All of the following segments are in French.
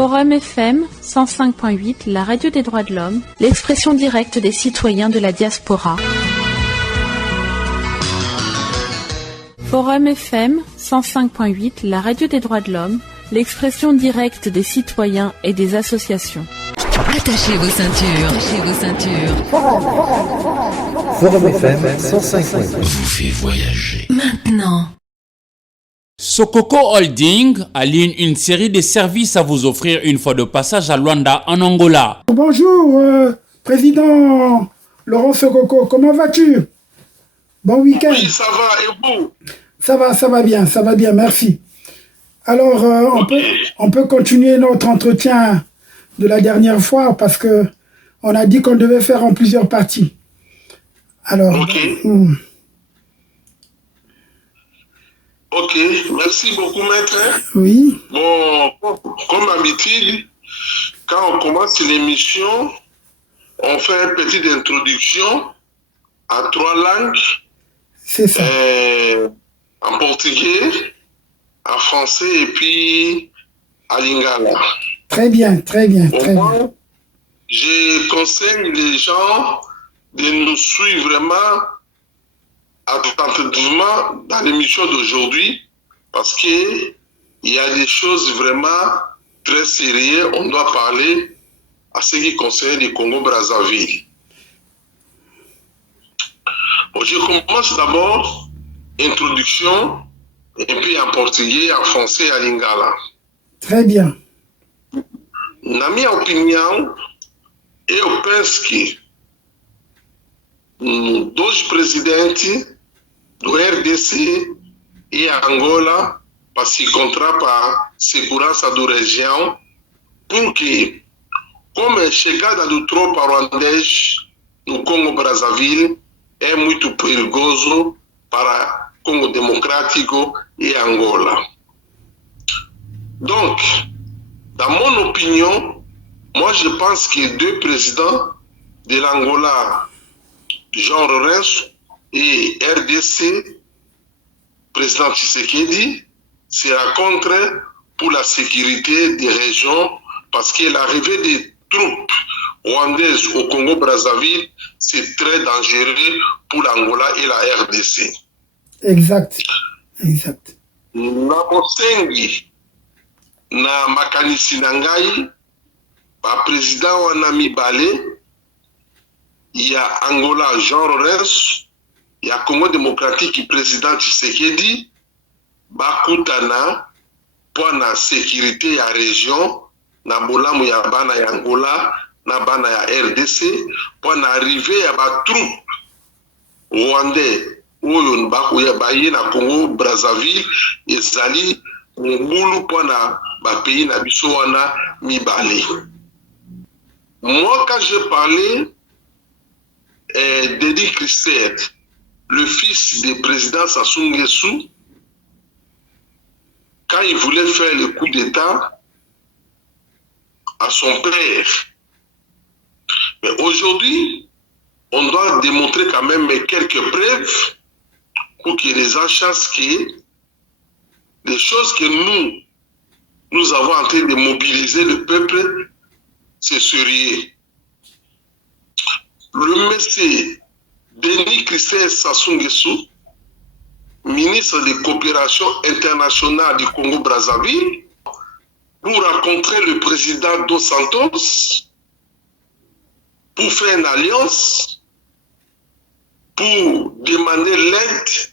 Forum FM 105.8, la radio des droits de l'homme, l'expression directe des citoyens de la diaspora. Forum FM 105.8, la radio des droits de l'homme, l'expression directe des citoyens et des associations. Attachez vos ceintures, attachez vos ceintures. Forum FM 105.8 vous fait voyager. Maintenant. Sokoko Holding aligne une série de services à vous offrir une fois de passage à Luanda, en Angola. Bonjour, président Laurent Sokoko, comment vas-tu? Bon week-end. Oui, ça va, et vous? Ça va bien, merci. Alors, on peut continuer notre entretien de la dernière fois parce que on a dit qu'on devait faire en plusieurs parties. Alors, Ok, merci beaucoup, maître. Oui. Bon, comme d'habitude, quand on commence l'émission, on fait une petite introduction en 3 langues. C'est ça. En portugais, en français et puis en lingala. Très bien. Je conseille les gens de nous suivre vraiment attentivement dans l'émission d'aujourd'hui parce qu'il y a des choses vraiment très sérieuses. On doit parler à ce qui concerne le Congo-Brazzaville. Bon, je commence d'abord introduction et puis en portugais, en français et en lingala. Très bien. Na minha opinião, eu penso que dois presidentes do RDC e Angola para se encontrar para a segurança da região, porque como a chegada do tropa ruandês no Congo-Brazzaville é muito perigoso para Congo Democrático e Angola. Donc, dans mon opinion, moi je pense que 2 présidents de l'Angola, Jean Lourenço et RDC, président Tshisekedi, se rencontrent pour la sécurité des régions parce que l'arrivée des troupes rwandaises au Congo-Brazzaville, c'est très dangereux pour l'Angola et la RDC. Exact. Nabosengi na makanisi na ngai ba président wana mibale ya Angola Jean Lourenço ya Congo démocratique président Tshisekedi bakutana mpona sécurité ya région na bolamu ya bana ya Angola na bana ya RDC mpona arrivé ya batroupe rwandais oyo bakoya baye na Congo Brazzaville ezali mobulu mpona bapays na biso wana mibale. Moi, quand j'ai parlé d'Edi Christet, le fils du président Sassou Nguesso, quand il voulait faire le coup d'État à son père. Mais aujourd'hui, on doit démontrer quand même quelques preuves pour que les gens sachent que les choses que nous avons en train de mobiliser le peuple, c'est sérieux. Le monsieur Denis Christet Sassou Nguesso, ministre de coopération internationale du Congo-Brazzaville, pour rencontrer le président Dos Santos, pour faire une alliance, pour demander l'aide,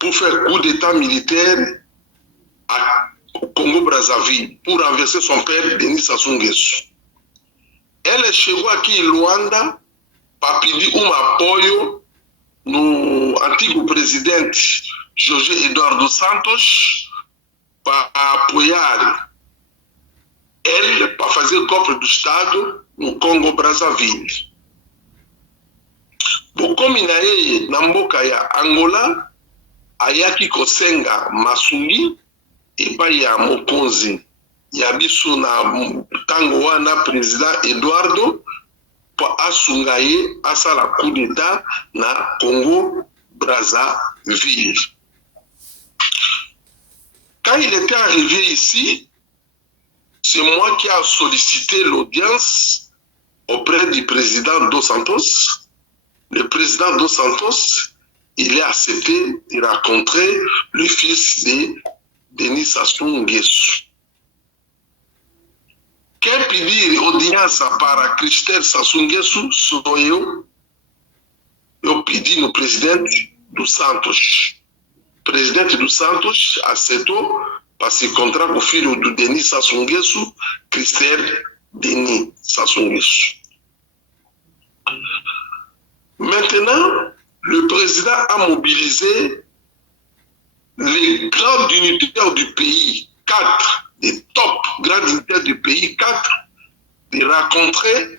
pour faire coup d'état militaire au Congo-Brazzaville, pour renverser son père Denis Sassou Nguesso. Elle chegou aqui em Luanda para pedir um apoio no antigo presidente José Eduardo Santos para apoiar ele para fazer golpe do Estado no Congo-Brazzaville. Bokomi na yeye na mboka ya Angola ayaki kosenga masungi epai ya mokonzi ya biso na tango wana président Eduardo pour asunga ye asala coup d'état na Congo Brazzaville. Quand il était arrivé ici, c'est moi qui a sollicité l'audience auprès du président Dos Santos. Le président Dos Santos, il a accepté de rencontrer le fils de Denis Sassou Nguesso. Quel pedir audience para Christelle Sassou Nguesso sou eu pedi no presidente dos Santos. O presidente dos Santos aceitou para se encontrar com o filho do Denis Sassou Nguesso, Christelle Denis Sassou Nguesso. Maintenant, le président a mobilisé les grands dignitaires du pays, 4, les top grands dignitaires du pays, 4, de rencontrer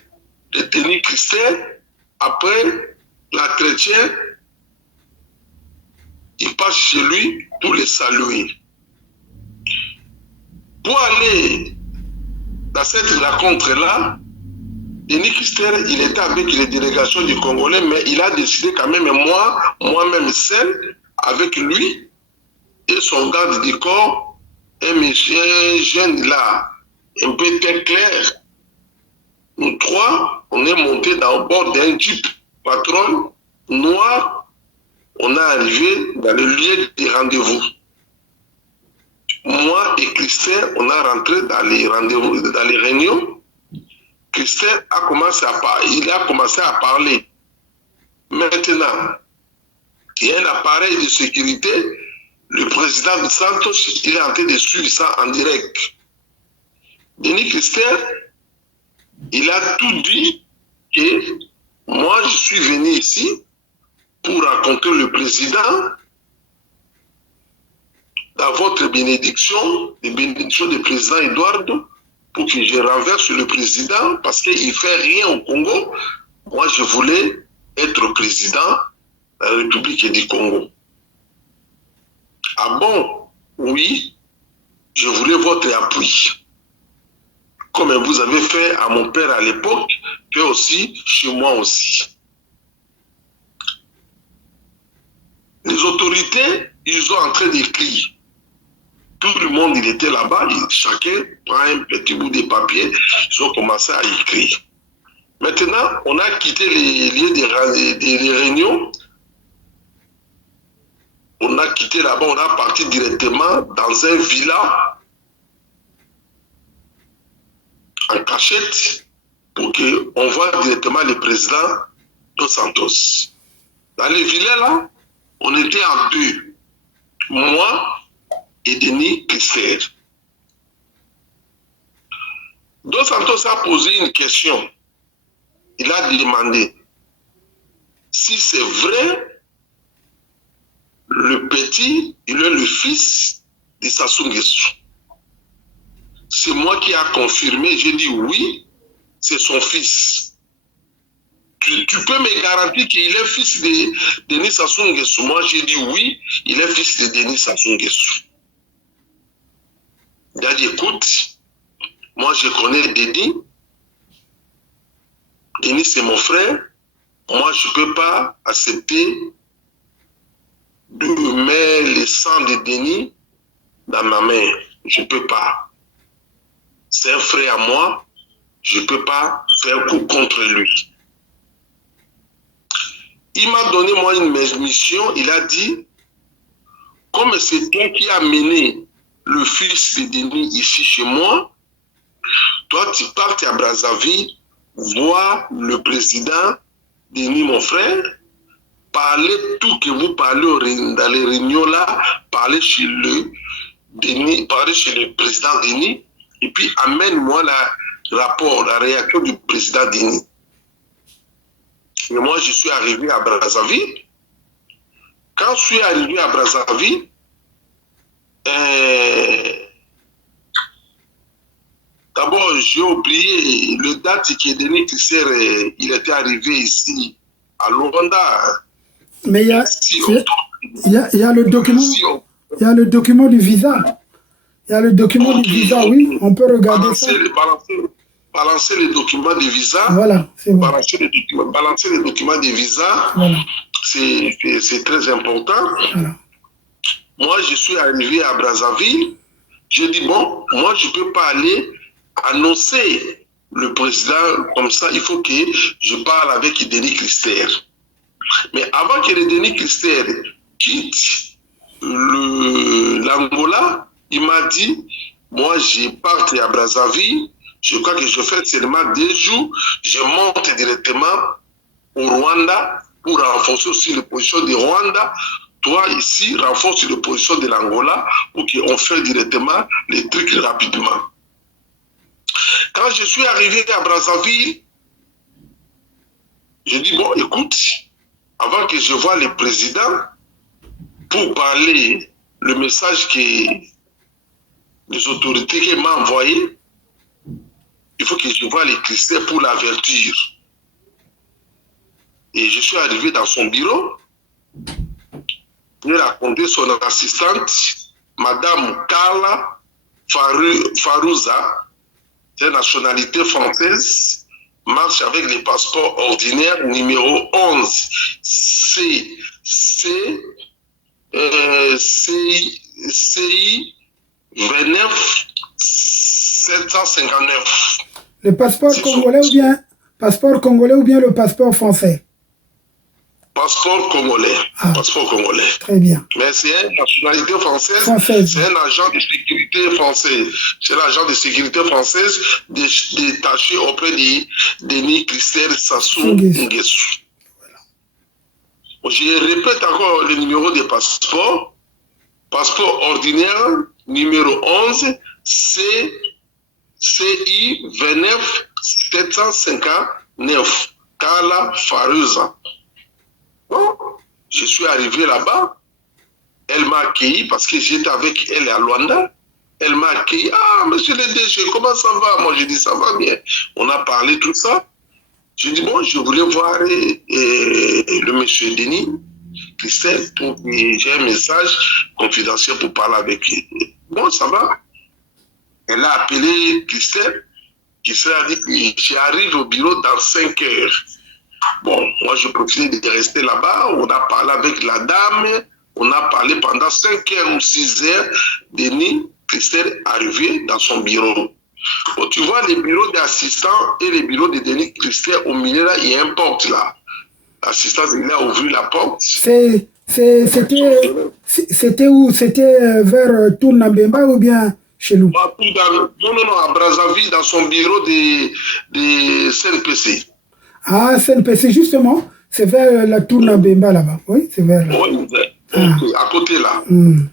le Denis Christelle. Après l'entretien, il passe chez lui pour les saluer. Pour aller dans cette rencontre-là, Denis Christelle, il était avec les délégations du Congolais, mais il a décidé quand même, moi-même seul, avec lui et son garde du corps, un monsieur jeune là, un peu très clair. Nous 3, on est monté dans le bord d'un jeep patron noir. On est arrivé dans le lieu des rendez-vous. Moi et Christelle, on a rentré dans les rendez-vous, dans les réunions. Christelle a commencé à parler. Maintenant, il y a un appareil de sécurité. Le président de Santos, il est en train de suivre ça en direct. Denis Christelle, il a tout dit que moi, je suis venu ici pour rencontrer le président dans votre bénédiction, les bénédictions du président Eduardo, pour que je renverse le président parce qu'il ne fait rien au Congo. Moi, je voulais être président de la République du Congo. Ah bon? Oui, je voulais votre appui. Comme vous avez fait à mon père à l'époque, que aussi chez moi aussi. Les autorités, ils sont en train d'écrire. Tout le monde, il était là-bas, chacun prend un petit bout de papier, ils ont commencé à écrire. Maintenant, on a quitté les lieux des réunions. On a quitté là-bas, on a parti directement dans un villa en cachette pour qu'on voit directement le président Dos Santos. Dans les villas là, on était en 2. Moi et Denis Christelle. Dos Santos a posé une question. Il a demandé si c'est vrai, le petit, il est le fils de Sassou Nguesso. C'est moi qui a confirmé, j'ai dit oui, c'est son fils. Tu peux me garantir qu'il est fils de Denis Sassou Nguesso? Moi, j'ai dit oui, il est fils de Denis Sassou Nguesso. Il a dit, écoute, moi je connais Denis. Denis c'est mon frère. Moi je ne peux pas accepter de mettre le sang de Denis dans ma main. Je ne peux pas. C'est un frère à moi. Je ne peux pas faire coup contre lui. Il m'a donné moi une mission. Il a dit, comme c'est toi qui as mené le fils de Denis ici chez moi, toi tu partes à Brazzaville, voir le président Denis, mon frère, parler tout que vous parlez dans les réunions là, parler chez le président Denis, et puis amène-moi le rapport, la réaction du président Denis. Et moi je suis arrivé à Brazzaville. Quand je suis arrivé à Brazzaville, d'abord, j'ai oublié le date que Denis Christelle il était arrivé ici à Luanda. Mais il y a le document. Il y a le document du visa. Il y a le document du visa, oui. On peut regarder ça. Balancer le document du visa. Voilà, c'est bon. Balancer le document du visa. Voilà. C'est très important. Voilà. Moi, je suis arrivé à Brazzaville. J'ai dit, bon, moi, je ne peux pas aller annoncé le président comme ça, il faut que je parle avec Denis Christer. Mais avant que Denis Christer quitte l'Angola, il m'a dit, moi je parte à Brazzaville, je crois que je fais seulement 2 jours, je monte directement au Rwanda pour renforcer aussi les positions du Rwanda. Toi ici, renforce les positions de l'Angola pour qu'on fasse directement les trucs rapidement. Quand je suis arrivé à Brazzaville, je dis, bon, écoute, avant que je voie le président, pour parler le message que les autorités m'ont envoyé, il faut que je voie les Christiens pour l'avertir. Et je suis arrivé dans son bureau, je lui ai raconté son assistante, Madame Carla Farouza, de nationalité française, marche avec les passeports ordinaires numéro 11 CI 29 759. Le passeport congolais ou bien le passeport français? Passeport congolais. Passeport congolais. Très bien. Mais c'est une nationalité française. C'est un agent de sécurité français. C'est l'agent de sécurité française détaché auprès de Denis Christer Sassou Nguesso. Voilà. Je répète encore le numéro de passeport. Passeport ordinaire numéro 11 CI 29 759. Carla Farouza. Bon, je suis arrivé là-bas, elle m'a accueilli parce que j'étais avec elle à Luanda. Elle m'a accueilli. Ah, monsieur le DG, comment ça va? Moi, j'ai dit, ça va bien. On a parlé tout ça. J'ai dit, bon, je voulais voir le monsieur Denis Christer, j'ai un message confidentiel pour parler avec lui. Bon, ça va. Elle a appelé Christer. Christer a dit, j'arrive au bureau dans 5 heures. Bon, moi je profitais de rester là-bas, on a parlé avec la dame, on a parlé pendant 5 heures ou 6 heures, Denis Christer est arrivé dans son bureau. Bon, tu vois les bureaux d'assistants et les bureaux de Denis Christer, au milieu là, il y a une porte là. L'assistant, il a ouvert la porte. C'était où? C'était vers Tournambemba ou bien chez nous? Non, à Brazzaville, dans son bureau de CNPC. Ah, CNPC, justement, c'est vers la Tournambemba là-bas. Oui, c'est vers là. Oui, à côté là. Bon,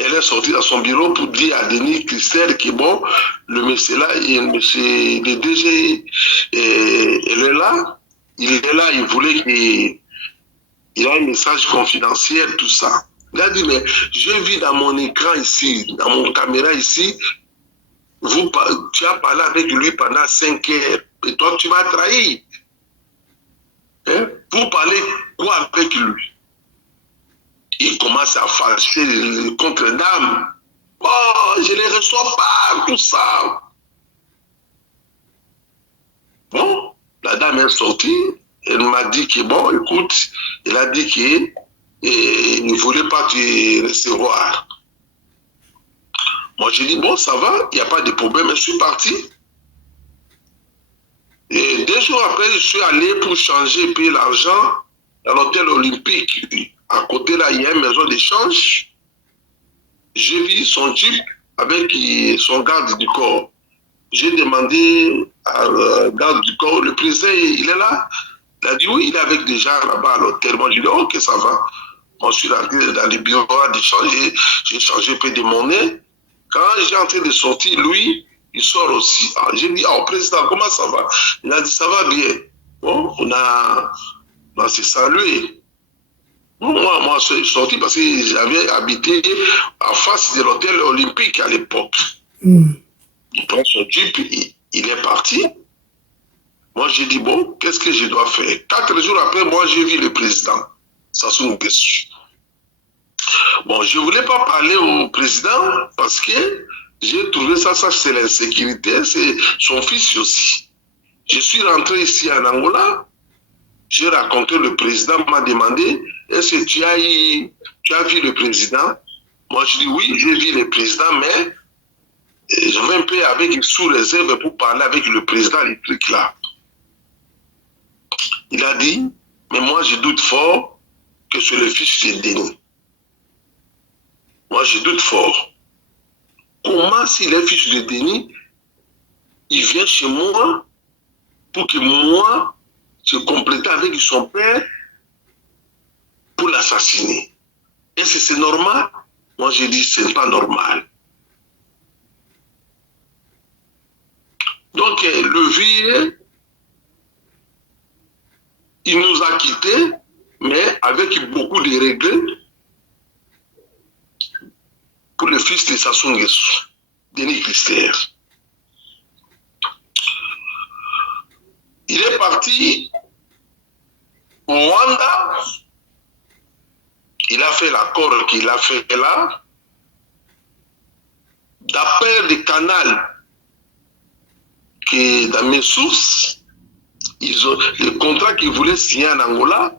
elle est sortie dans son bureau pour dire à Denis Christer que bon, le monsieur là, le DG, il est là, il voulait qu'il ait un message confidentiel, tout ça. Il a dit, mais je vis dans mon écran ici, dans mon caméra ici, tu as parlé avec lui pendant 5 heures, et toi tu m'as trahi. Hein? Vous parlez quoi avec lui? Il commence à fâcher contre dame. Oh, je ne les reçois pas, tout ça. Bon, la dame est sortie, elle m'a dit que bon, écoute, elle a dit qu'il ne voulait pas te recevoir. Moi, j'ai dit, bon, ça va, il n'y a pas de problème, je suis parti. Et 2 jours après, je suis allé pour changer et payer l'argent à l'hôtel olympique. À côté, là, il y a une maison d'échange. J'ai vu son jeep avec son garde du corps. J'ai demandé à garde du corps, le président, il est là? Il a dit, oui, il est avec des gens là-bas à l'hôtel. Moi, j'ai dit, ok, ça va. Moi, je suis rentré dans les bureaux d'échange, j'ai changé un peu de monnaie. Quand j'ai entré de sortir, lui, il sort aussi. J'ai dit, oh, président, comment ça va? Il a dit, ça va bien. Bon, on s'est salué. Bon, moi, je suis sorti parce que j'avais habité en face de l'hôtel olympique à l'époque. Il prend son jeep, il est parti. Moi, j'ai dit, bon, qu'est-ce que je dois faire? 4 jours après, moi, j'ai vu le président, Sassou Nguesso. Bon, je ne voulais pas parler au président parce que j'ai trouvé ça c'est l'insécurité, c'est son fils aussi. Je suis rentré ici en Angola, j'ai raconté, le président m'a demandé, est-ce que tu as vu le président? Moi, je dis oui, j'ai vu le président, mais j'avais un peu avec sous réserve pour parler avec le président des trucs là. Il a dit, mais moi je doute fort que c'est le fils de Denis. Moi je doute fort. Comment s'il est fils de Denis, il vient chez moi pour que moi, je complète avec son père pour l'assassiner. Est-ce que c'est normal? Moi je dis, ce n'est pas normal. Donc le vieux, il nous a quittés, mais avec beaucoup de regrets pour le fils de Sassou Nguesso, Denis Christer. Il est parti au Rwanda, il a fait l'accord qu'il a fait là, d'après le canal qui est dans mes sources, le contrat qu'il voulait signer en Angola,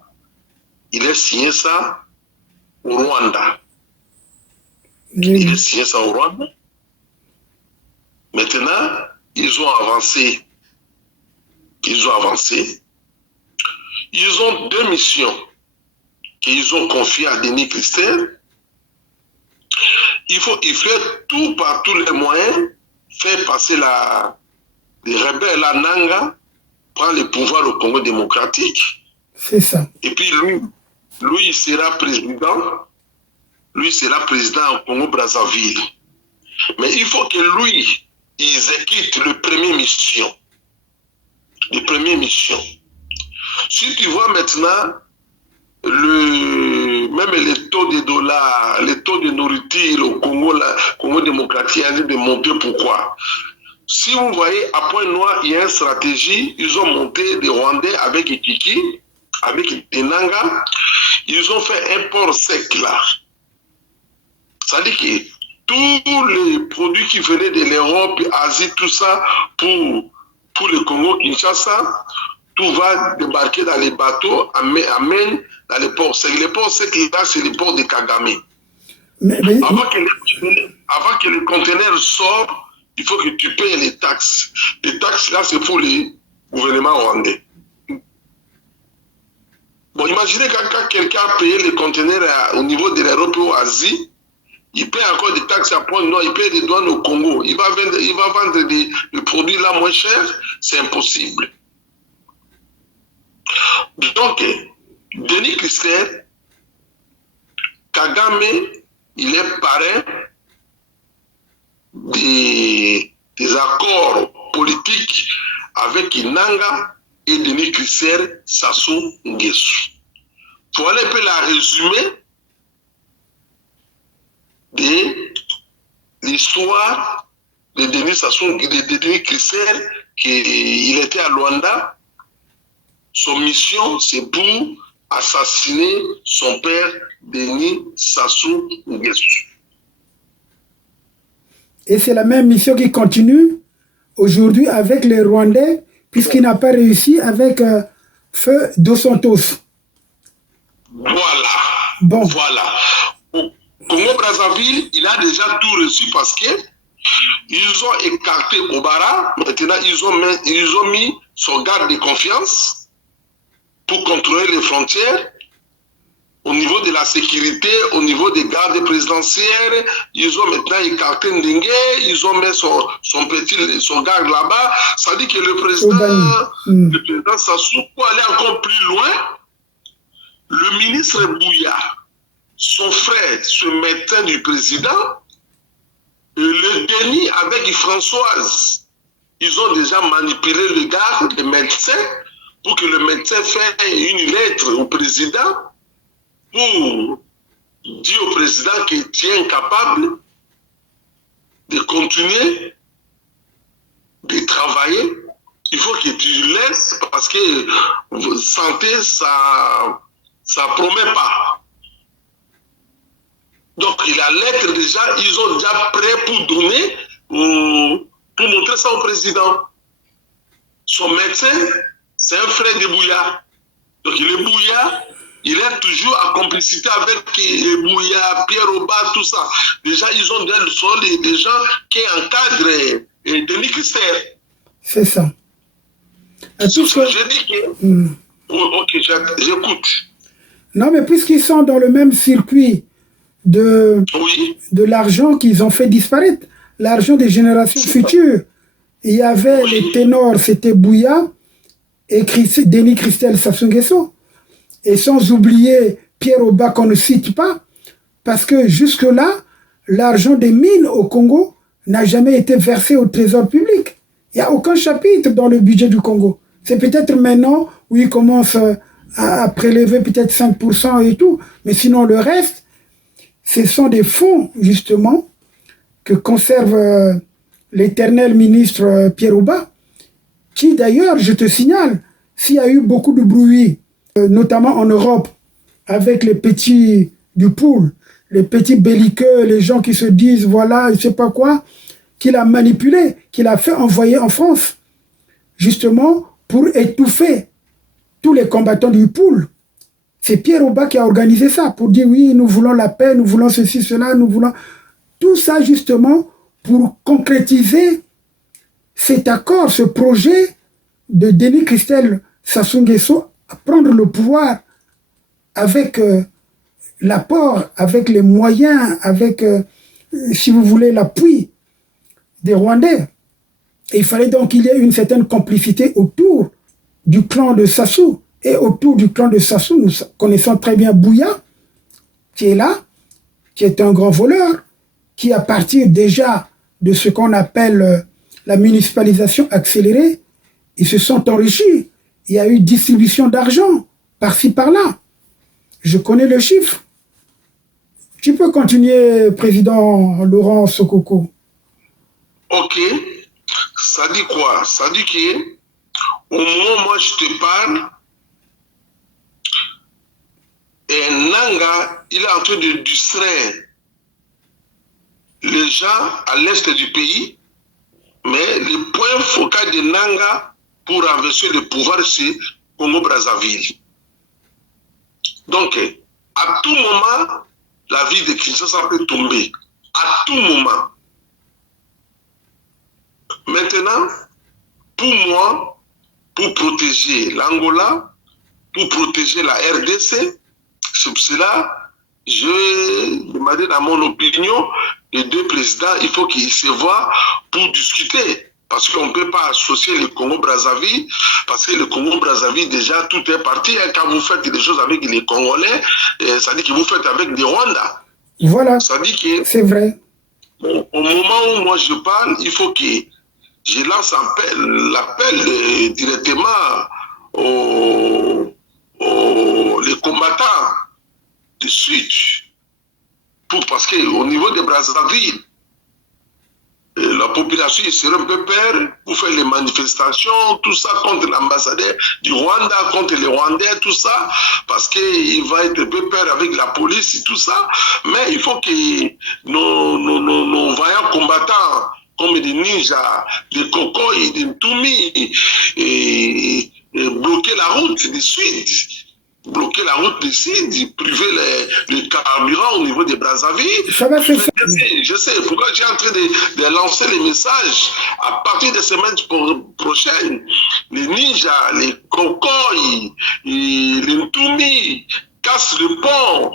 il a signé ça au Rwanda. Il a signé ça au Rwanda. Maintenant, ils ont avancé. Ils ont deux missions qu'ils ont confiées à Denis Christer. Il fait tout par tous les moyens, faire passer les rebelles à Nanga, prendre le pouvoir au Congo démocratique. C'est ça. Et puis lui, il sera président. Lui, il sera président au Congo-Brazzaville. Mais il faut que lui, il exécute le premier mission. Si tu vois maintenant, même les taux de dollars, les taux de nourriture au Congo démocratique, ils de monter. Pourquoi? Si vous voyez, à Pointe-Noire, il y a une stratégie. Ils ont monté des Rwandais avec Kiki, avec Tenanga. Ils ont fait un port sec là. Ça dit que tous les produits qui venaient de l'Europe, Asie, tout ça, pour le Congo-Kinshasa, tout va débarquer dans les bateaux, amène dans les ports secs. Les ports secs, là, c'est les ports de Kagame. Avant que le conteneur sorte, il faut que tu payes les taxes. Les taxes, là, c'est pour les gouvernements rwandais. Bon, imaginez quand quelqu'un a payé les conteneurs au niveau de l'Europe ou Asie, il paye encore des taxes à Pointe-Noire, il paye des douanes au Congo. Il va vendre des produits là moins chers, c'est impossible. Donc, Denis Christer, Kagame, il est parrain des accords politiques avec Nanga et Denis Christer, Sassou Nguesso. Pour aller un peu la résumer de l'histoire de Denis Christer, qu'il était à Luanda. Son mission, c'est pour assassiner son père, Denis Sassou Nguesso. Et c'est la même mission qui continue aujourd'hui avec les Rwandais, puisqu'il n'a pas réussi avec Feu Dos Santos. Voilà. Bon. Voilà. Au Congo-Brazzaville, il a déjà tout reçu parce que ils ont écarté Obara. Maintenant, ils ont mis son garde de confiance pour contrôler les frontières. Au niveau de la sécurité, au niveau des gardes présidentielles, ils ont maintenant écarté Ndenge, ils ont mis son garde là-bas. Ça dit que le président Sassou peut aller encore plus loin. Le ministre Bouya, son frère, ce médecin du président, le Denis avec Françoise, ils ont déjà manipulé le garde, le médecin, pour que le médecin fasse une lettre au président pour dire au président qu'il est incapable de continuer de travailler. Il faut que tu laisses parce que santé, ça promet pas. Donc la lettre déjà, ils ont déjà prêt pour donner, pour montrer ça au président. Son médecin, c'est un frère de Bouya. Donc il est Bouya, il est toujours en complicité avec Bouya, Pierre Oba, tout ça. Déjà, ils ont des gens qui encadrent Denis Christel. C'est ça. C'est ce que je dis que... Ok, j'écoute. Non, mais puisqu'ils sont dans le même circuit de l'argent qu'ils ont fait disparaître, l'argent des générations futures, il y avait les ténors, c'était Bouya et Denis Christel Sassou Nguesso. Et sans oublier Pierre Oba qu'on ne cite pas, parce que jusque-là, l'argent des mines au Congo n'a jamais été versé au trésor public. Il n'y a aucun chapitre dans le budget du Congo. C'est peut-être maintenant où ils commencent à prélever peut-être 5% et tout, mais sinon le reste, ce sont des fonds, justement, que conserve l'éternel ministre Pierre Oba, qui d'ailleurs, je te signale, s'il y a eu beaucoup de bruit, notamment en Europe, avec les petits du pool, les petits belliqueux, les gens qui se disent, voilà, je ne sais pas quoi, qu'il a manipulé, qu'il a fait envoyer en France, justement pour étouffer tous les combattants du pool. C'est Pierre Oba qui a organisé ça, pour dire, oui, nous voulons la paix, nous voulons ceci, cela, nous voulons... Tout ça, justement, pour concrétiser cet accord, ce projet de Denis Christel Sassou Nguesso à prendre le pouvoir avec l'apport, avec les moyens, avec, si vous voulez, l'appui des Rwandais. Et il fallait donc qu'il y ait une certaine complicité autour du clan de Sassou. Et autour du clan de Sassou, nous connaissons très bien Bouya, qui est là, qui est un grand voleur, qui à partir déjà de ce qu'on appelle la municipalisation accélérée, ils se sont enrichis. Il y a eu distribution d'argent, par-ci, par-là. Je connais le chiffre. Tu peux continuer, Président Laurent Sokoko. Ok. Ça dit quoi? Ça dit qu'au moment où moi je te parle, Nanga, il est en train de distraire les gens à l'est du pays, mais le point focal de Nanga pour renverser le pouvoir, c'est Congo-Brazzaville. Donc, à tout moment, la ville de Kinshasa peut tomber. À tout moment. Maintenant, pour moi, pour protéger l'Angola, pour protéger la RDC, c'est pour cela je demandais dans mon opinion, les deux présidents, il faut qu'ils se voient pour discuter. Parce qu'on ne peut pas associer le Congo-Brazzaville, parce que le Congo-Brazzaville, déjà, tout est parti. Hein, quand vous faites des choses avec les Congolais, ça dit que vous faites avec des Rwandais. Voilà, ça dit que c'est vrai. Bon, au moment où moi je parle, il faut que je lance l'appel directement les combattants de Sud, parce qu'au niveau de Brazzaville, la population serait un peu peur pour faire les manifestations, tout ça contre l'ambassadeur du Rwanda, contre les Rwandais, tout ça, parce qu'il va être un peu peur avec la police et tout ça. Mais il faut que nos vaillants combattants, comme des ninjas, des Kokoï, des Ntumi, et bloquer la route du Sud. Bloquer la route du Sud, priver le carburant au niveau des Brazzaville. Ça va faire ça. Je sais, pourquoi j'ai en train de lancer les messages à partir des semaines prochaines. Les ninjas, les Kokoï, les Ntumi cassent le pont,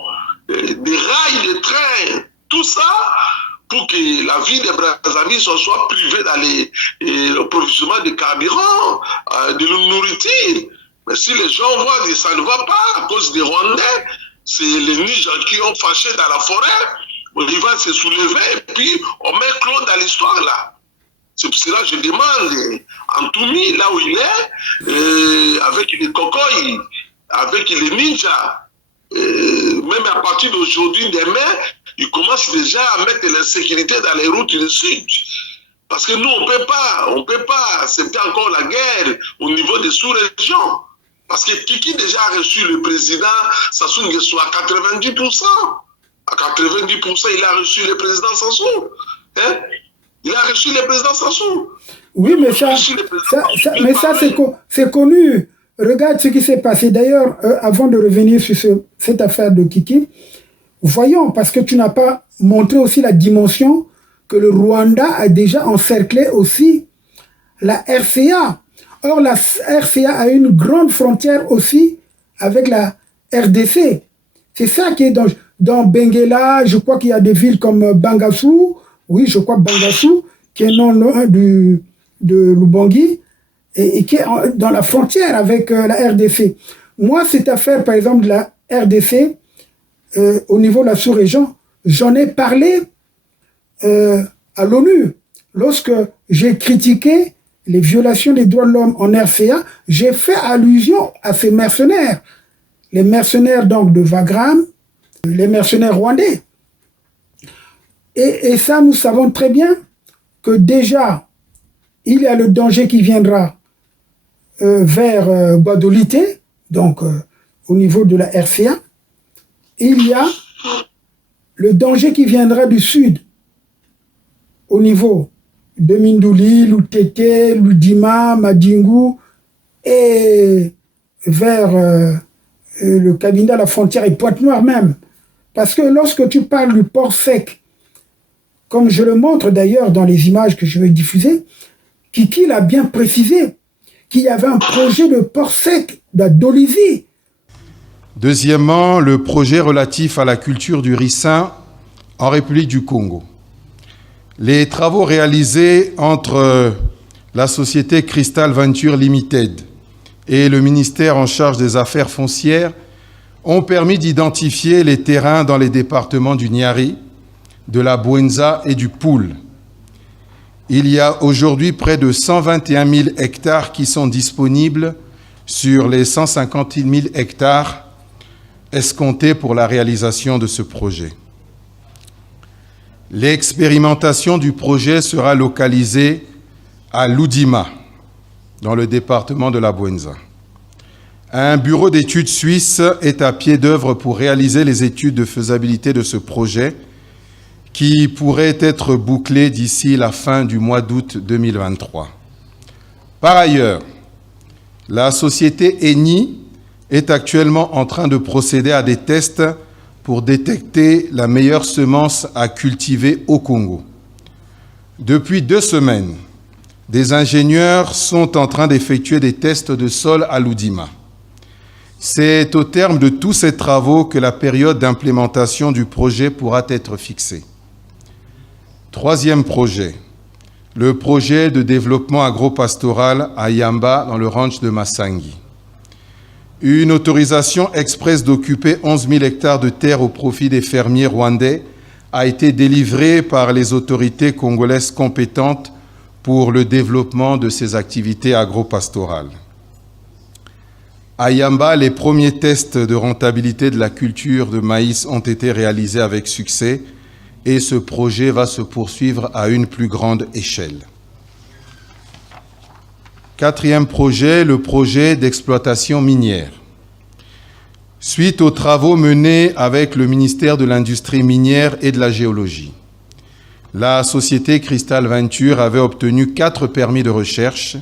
des rails de train, tout ça pour que la vie des Brazzaville soit privée dans l'approvisionnement de carburant, de la nourriture. Mais si les gens voient que ça ne va pas à cause des Rwandais, c'est les Nigériens qui ont fâché dans la forêt, il va se soulever et puis on met Claude dans l'histoire là. C'est pour cela que je demande Antoumi, là où il est, avec les Kokoï, avec les ninjas, même à partir d'aujourd'hui, demain, ils commencent déjà à mettre l'insécurité dans les routes du Sud. Parce que nous, on ne peut pas accepter encore la guerre au niveau des sous-régions. Parce que qui déjà a reçu le président Sassou Nguesso à 90%. À 90%, il a reçu le président Sassou. Hein? Il a reçu le président Sassou. Oui, mais ça c'est connu. regarde ce qui s'est passé. D'ailleurs, avant de revenir sur cette affaire de Kiki, voyons, parce que tu n'as pas montré aussi la dimension que le Rwanda a déjà encerclé aussi la RCA. Or, la RCA a une grande frontière aussi avec la RDC. C'est ça qui est dans Benguela. Je crois qu'il y a des villes comme Bangassou. Oui, je crois Bangassou, qui est non loin de Lubangui, et qui est dans la frontière avec la RDC. Moi, cette affaire, par exemple, de la RDC, au niveau de la sous-région, j'en ai parlé à l'ONU. Lorsque j'ai critiqué les violations des droits de l'homme en RCA, j'ai fait allusion à ces mercenaires. Les mercenaires donc de Wagram, les mercenaires rwandais. Et ça, nous savons très bien que déjà, il y a le danger qui viendra vers Guadolité, donc au niveau de la RCA. Il y a le danger qui viendra du sud, au niveau de Mindouli, Lutete, Ludima, Madingu, et vers le Cabinda, la frontière, et Pointe-Noire même. Parce que lorsque tu parles du port sec, comme je le montre d'ailleurs dans les images que je vais diffuser, Kiki l'a bien précisé, qu'il y avait un projet de port sec d'Olivier. Deuxièmement, le projet relatif à la culture du ricin en République du Congo. Les travaux réalisés entre la société Crystal Venture Limited et le ministère en charge des affaires foncières ont permis d'identifier les terrains dans les départements du Niari, de la Bouenza et du Poul. Il y a aujourd'hui près de 121 000 hectares qui sont disponibles sur les 150 000 hectares escomptés pour la réalisation de ce projet. L'expérimentation du projet sera localisée à Ludima, dans le département de la Bouenza. Un bureau d'études suisse est à pied d'œuvre pour réaliser les études de faisabilité de ce projet qui pourrait être bouclé d'ici la fin du mois d'août 2023. Par ailleurs, la société Eni est actuellement en train de procéder à des tests pour détecter la meilleure semence à cultiver au Congo. Depuis 2 semaines, des ingénieurs sont en train d'effectuer des tests de sol à Ludima. C'est au terme de tous ces travaux que la période d'implémentation du projet pourra être fixée. Troisième projet, le projet de développement agropastoral à Yamba dans le ranch de Massangi. Une autorisation express d'occuper 11 000 hectares de terre au profit des fermiers rwandais a été délivrée par les autorités congolaises compétentes pour le développement de ces activités agropastorales. À Yamba, les premiers tests de rentabilité de la culture de maïs ont été réalisés avec succès et ce projet va se poursuivre à une plus grande échelle. Quatrième projet, le projet d'exploitation minière. Suite aux travaux menés avec le ministère de l'Industrie minière et de la Géologie, la société Crystal Venture avait obtenu 4 permis de recherche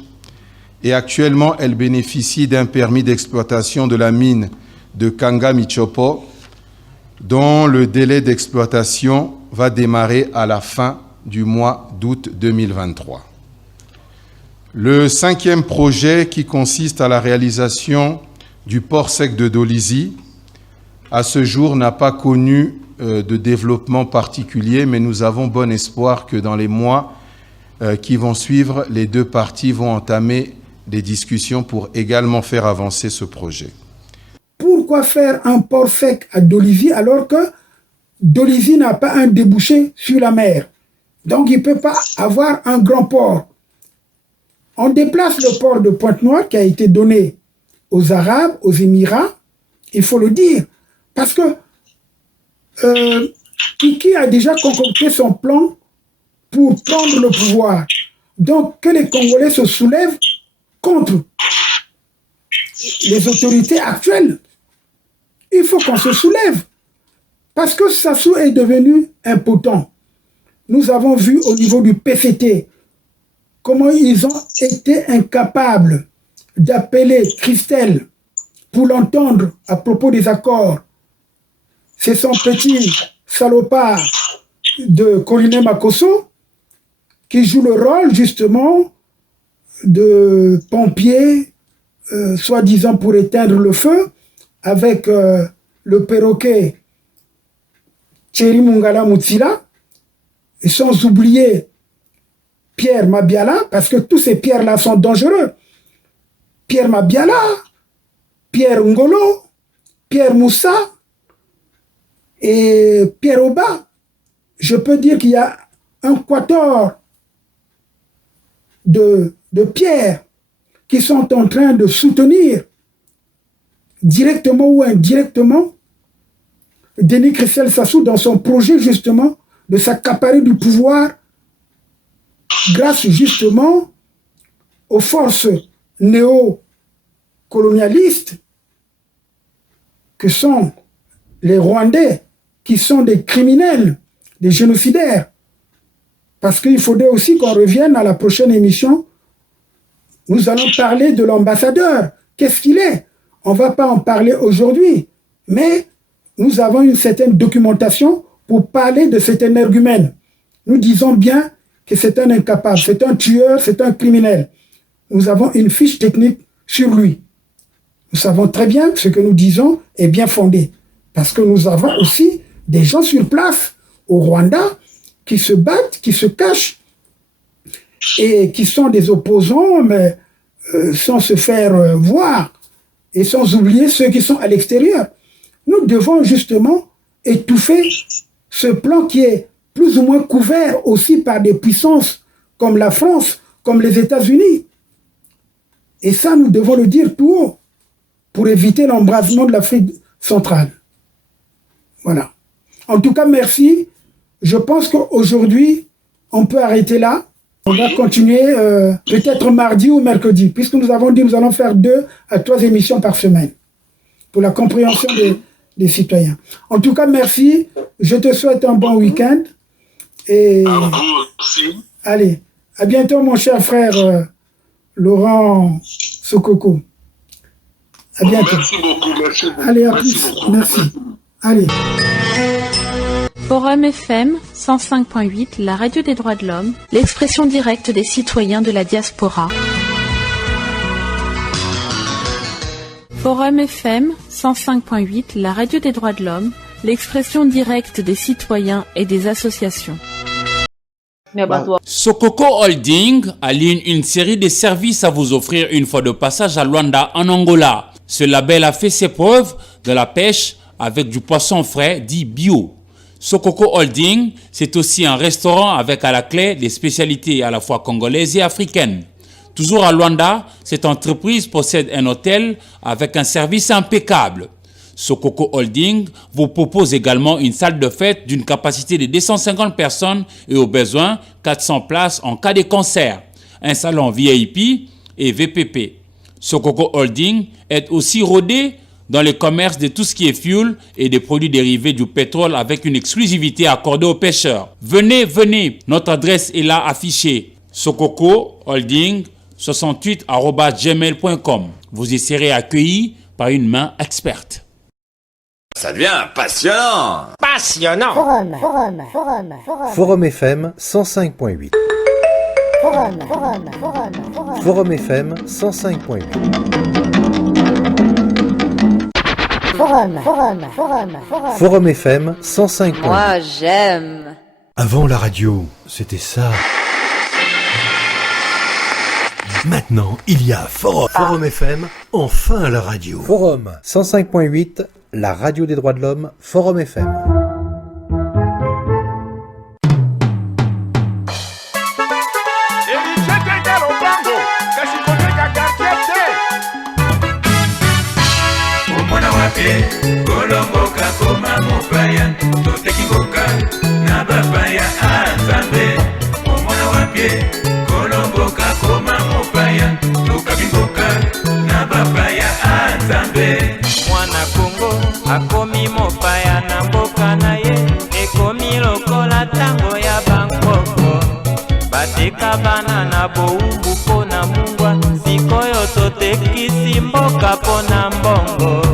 et actuellement elle bénéficie d'un permis d'exploitation de la mine de Kanga Michopo dont le délai d'exploitation va démarrer à la fin du mois d'août 2023. Le 5e projet qui consiste à la réalisation du port sec de Dolisie, à ce jour n'a pas connu de développement particulier, mais nous avons bon espoir que dans les mois qui vont suivre, les 2 parties vont entamer des discussions pour également faire avancer ce projet. Pourquoi faire un port sec à Dolisie alors que Dolisie n'a pas un débouché sur la mer? Donc il ne peut pas avoir un grand port. On déplace le port de Pointe-Noire qui a été donné aux Arabes, aux Émirats, il faut le dire, parce que Kiki a déjà concocté son plan pour prendre le pouvoir. Donc que les Congolais se soulèvent contre les autorités actuelles. Il faut qu'on se soulève, parce que Sassou est devenu impotent. Nous avons vu au niveau du PCT comment ils ont été incapables d'appeler Christelle pour l'entendre à propos des accords. C'est son petit salopard de Colline Makosso qui joue le rôle justement de pompier, soi-disant pour éteindre le feu, avec le perroquet Thierry Mungala Mutsila, et sans oublier Pierre Mabiala, parce que tous ces Pierres-là sont dangereux. Pierre Mabiala, Pierre Ngolo, Pierre Moussa et Pierre Oba. Je peux dire qu'il y a un quatuor de pierres qui sont en train de soutenir directement ou indirectement Denis Christelle Sassou dans son projet justement de s'accaparer du pouvoir grâce justement aux forces néo-colonialistes que sont les Rwandais, qui sont des criminels, des génocidaires. Parce qu'il faudrait aussi qu'on revienne à la prochaine émission. Nous allons parler de l'ambassadeur. Qu'est-ce qu'il est? On ne va pas en parler aujourd'hui, mais nous avons une certaine documentation pour parler de cet énergumène. Nous disons bien que c'est un incapable, c'est un tueur, c'est un criminel. Nous avons une fiche technique sur lui. Nous savons très bien que ce que nous disons est bien fondé. Parce que nous avons aussi des gens sur place au Rwanda qui se battent, qui se cachent et qui sont des opposants, mais sans se faire voir et sans oublier ceux qui sont à l'extérieur. Nous devons justement étouffer ce plan qui est plus ou moins couvert aussi par des puissances comme la France, comme les États-Unis. Et ça, nous devons le dire tout haut pour éviter l'embrasement de l'Afrique centrale. Voilà. En tout cas, merci. Je pense qu'aujourd'hui, on peut arrêter là. On va continuer peut-être mardi ou mercredi, puisque nous avons dit que nous allons faire 2 à 3 émissions par semaine pour la compréhension des citoyens. En tout cas, merci. Je te souhaite un bon week-end. Et à vous aussi. Allez, à bientôt, mon cher frère Laurent Sokoko. À bientôt. Merci beaucoup. Merci beaucoup. Allez, à Merci plus. beaucoup. Merci. Allez. Forum FM 105.8, la radio des droits de l'homme, l'expression directe des citoyens de la diaspora. Forum FM 105.8, la radio des droits de l'homme, l'expression directe des citoyens et des associations. Sokoko Holding aligne une série de services à vous offrir une fois de passage à Luanda en Angola. Ce label a fait ses preuves de la pêche avec du poisson frais dit bio. Sokoko Holding, c'est aussi un restaurant avec à la clé des spécialités à la fois congolaises et africaines. Toujours à Luanda, cette entreprise possède un hôtel avec un service impeccable. Sokoko Holding vous propose également une salle de fête d'une capacité de 250 personnes et au besoin 400 places en cas de concert, un salon VIP et VPP. Sokoko Holding est aussi rodé dans le commerce de tout ce qui est fuel et des produits dérivés du pétrole avec une exclusivité accordée aux pêcheurs. Venez, venez, notre adresse est là affichée. Sokoko Holding 68@gmail.com. Vous y serez accueillis par une main experte. Ça devient passionnant. Passionnant. Forum FM 105.8. Forum FM 105.8. Forum FM 105.8. Moi, j'aime. Avant la radio, c'était ça. Maintenant, il y a Forum FM, enfin la radio. Forum 105.8, la radio des droits de l'homme, Forum FM. Kolomboka koma mopaya totekingoka na bapaya anzambe omona wapye kolomboka koma mopaya tokabingoka na bapaya anzambe mwana Kongo akomi mopaya na mboka na ye ekomi lokola tango ya bankoko bateka bana na bowumbu mpo na mungwa sikoyo toteki mboka mpo na mbongo.